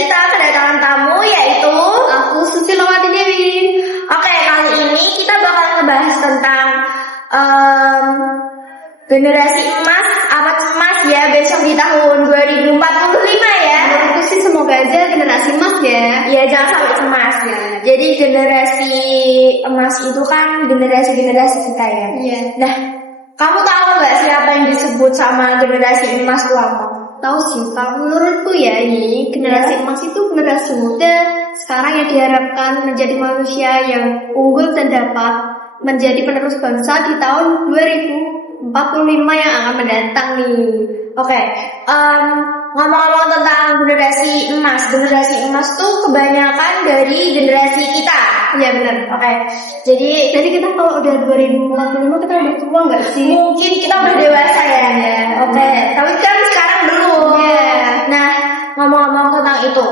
kita kedatangan tamu yaitu Aku Susilowati Dewi. Oke, kali ini kita bakal ngebahas tentang generasi emas, abad emas ya, besok di tahun 2045 ya. Menurutku sih semoga aja generasi emas ya. Ya, jangan sampai cemas ya. Jadi generasi emas itu kan generasi-generasi kita ya. Iya. Nah, kamu tahu nggak siapa yang disebut sama generasi emas itu apa? Tahu sih, kalau menurutku ya ini generasi emas itu generasi muda sekarang yang diharapkan menjadi manusia yang unggul dan dapat menjadi penerus bangsa di tahun 2045 yang akan mendatang nih. Oke, ngomong-ngomong tentang generasi emas tuh kebanyakan dari generasi kita. Iya benar. Oke, jadi Kita kalau udah 2045 kita udah tua nggak sih? mungkin kita udah dewasa ya. Oke, tapi kan sekarang belum. Iya. Nah, ngomong-ngomong tentang itu,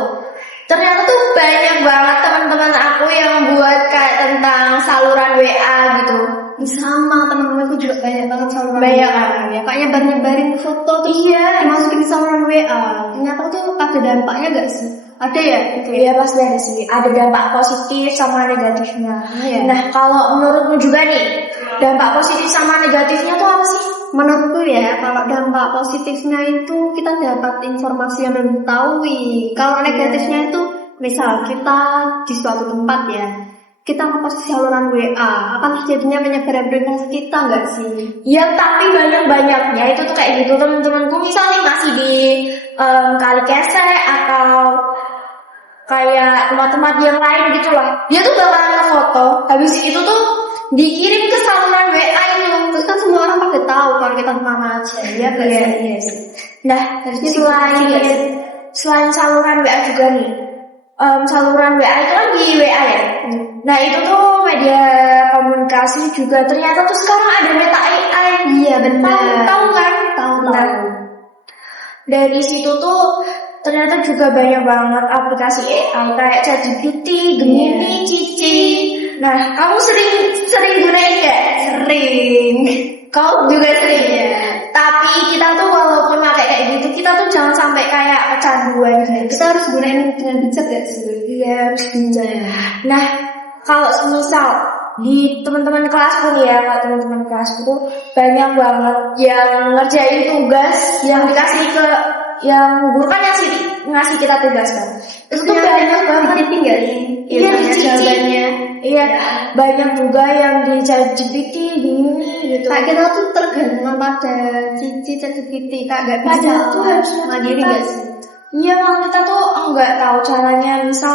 ternyata tuh banyak banget teman-teman aku yang buat kayak tentang saluran WA gitu. Sama teman-temanku juga banyak banget saluran Banyak WA. kan? Ya, kayaknya nyebarin foto tuh dimasukin ke saluran WA. Ternyata tuh ada dampaknya gak sih? Ada ya? Gitu ya? Iya pasti ada sih, ada dampak positif sama negatifnya. Iya. Nah, kalau menurutmu juga nih, dampak positif sama negatifnya tuh apa sih? Menurutku ya, kalau dampak positifnya itu kita dapat informasi yang belum diketahui. Kalau negatifnya itu, misal kita di suatu tempat ya, kita ngepost saluran WA, akan terjadinya penyebaran berita kita nggak sih? Ya, tapi banyak-banyaknya itu tuh kayak gitu. Temen-temenku misalnya masih di kali kesek atau kayak tempat-tempat yang lain gitu lah. Dia tuh bakalan ngefoto, habis itu tuh dikirim ke saluran WA itu. Terus kan semua orang pada tahu kalau kita kemana aja, ya nggak sih? Iya sih. Nah, Harusnya selain saluran WA juga nih, saluran WA itu kan di WA ya. Nah, itu tuh media komunikasi juga ternyata tuh sekarang ada Meta AI. Iya benar. Tahu kan? Tahu. Nah, dari situ tuh ternyata juga banyak banget aplikasi AI kayak ChatGPT, Gemini, Cici. Nah, kamu sering gunain gak? Sering. Kau juga sering Iya. Tapi kita tuh walaupun pakai kayak gitu, kita tuh jangan sampai kayak kecanduan gitu. Kita harus gunain dengan bijak gak sih? Iya, harus bijak. Nah, kalau semisal di teman-teman kelasku nih ya, kalau teman-teman kelasku tuh banyak banget yang ngerjain tugas yang dikasih ke yang guru kan ngasih kita tugas kan. Itu tuh banyak banget. Tinggal Iya, jawabannya. Iya, banyak juga yang di ChatGPT gini gitu. Kayak kita tuh tergantung pada Cici, ChatGPT, Kak nggak bisa Padahal tuh harus mandiri kita- nggak sih? Iya, malah kita tuh nggak tahu caranya. Misal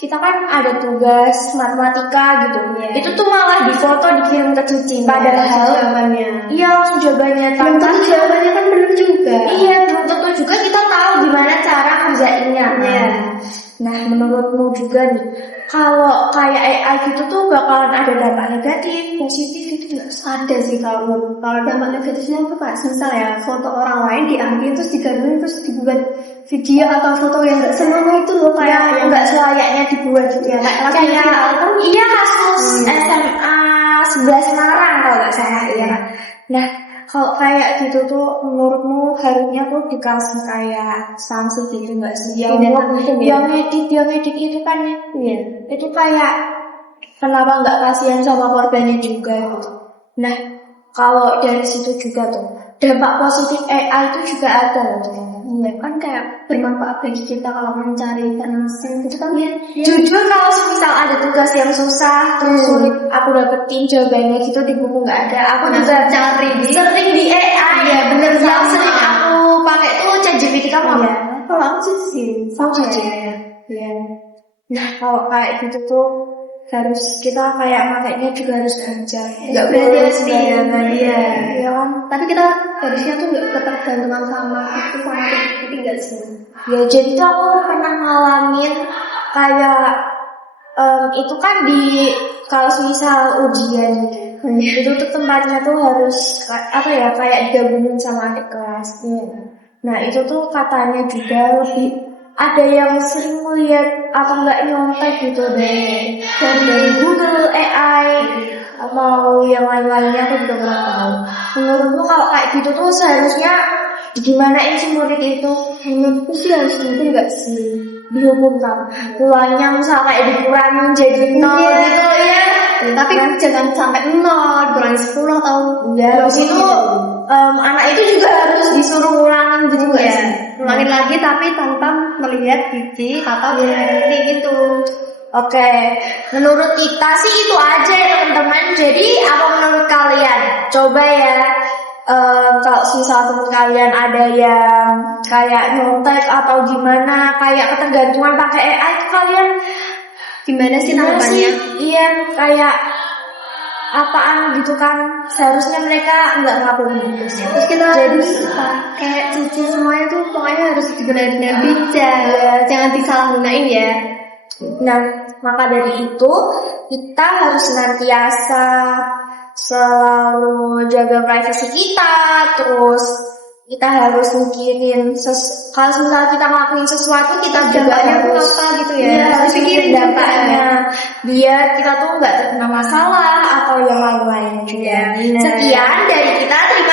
kita kan ada tugas matematika gitu. Iya. Itu tuh malah difoto dikirim ke Cici. Langsung Padahal jawabannya. iya langsung jawabannya. Belum tentu Tanpa jawabannya kan benar juga. iya, belum tentu juga kita tahu gimana cara kerjainnya. Iya. Nah, menurutmu juga nih, kalau kayak AI gitu tuh bakalan ada dampak negatif, positif gitu nggak? Ada sih kalau dampak negatifnya tuh kayak misal ya foto orang lain diambil terus digabungin terus dibuat video atau foto yang nggak senonoh itu loh kayak Yang nggak selayaknya dibuat gitu ya. Kayak iya kasus SMA 11 Semarang kalau nggak salah ya. Nah, kalau kayak gitu tuh menurutmu harusnya tuh dikasih kayak sanksi gitu nggak sih? Tindakan hukum ya? Yang edit itu kan ya. Iya. Itu kayak kenapa nggak kasihan sama korbannya juga gitu. Nah, kalau dari situ juga tuh dampak positif AI itu juga ada loh ternyata. Iya kan kayak bermanfaat bagi kita kalau mencari informasi itu kan ya. Jujur kalau misal ada tugas yang susah terus sulit aku dapetin jawabannya gitu di buku nggak ada, aku juga cari sering di AI. Iya, bener Yang sama. sering aku pakai tuh ChatGPT kamu apa? Iya. Kalau aku sih Kamu saja. Iya. Nah, kalau kayak gitu tuh harus kita kayak makainya juga harus belajar. Nggak boleh Berhati-hati. sembarangan. Iya. Iya kan? Tapi kita harusnya tuh nggak ketergantungan sama itu sama itu nggak sih? Ya jadi tuh aku pernah ngalamin kayak itu kan di kalau misal ujian gitu, itu tuh tempatnya tuh harus apa ya kayak digabungin sama adik kelasnya. Nah itu tuh katanya juga lebih ada yang sering melihat atau enggak nyontek gitu dari Google AI atau yang lain-lainnya aku juga kurang tahu. Menurutku kalau kayak gitu tuh seharusnya gimana si murid itu? Menurutku sih harus mungkin nggak sih dihukum kan? Nilainya misal kayak dikurangin jadi 0 gitu ya. Ya, tapi jangan sampai 0, dikurangi 10 atau Ya, habis itu anak itu juga harus disuruh ulangin gitu nggak ya, sih? ulangin lagi tapi tanpa melihat biji atau ini gitu. Oke, menurut kita sih itu aja ya teman-teman. Jadi apa menurut kalian? Coba ya, kalau misal teman kalian ada yang kayak nyontek atau gimana, kayak ketergantungan pakai AI itu kalian Gimana sih gimana tanggapannya? sih? Iya, kayak apaan gitu kan? Seharusnya mereka nggak ngelakuin gitu sih. Terus kita Jadi harus kayak cici semuanya tuh pokoknya harus digunakan dengan bijak, jangan disalahgunain ya. Nah, maka dari itu kita harus senantiasa selalu jaga privasi kita, terus kita harus mikirin kalau misalnya kita ngelakuin sesuatu kita juga Dampaknya tuh harus apa gitu ya. iya, harus Pikirin mikirin juga. dampaknya biar kita tuh nggak terkena masalah atau yang lain-lain juga. Iya, benar. Sekian dari kita, terima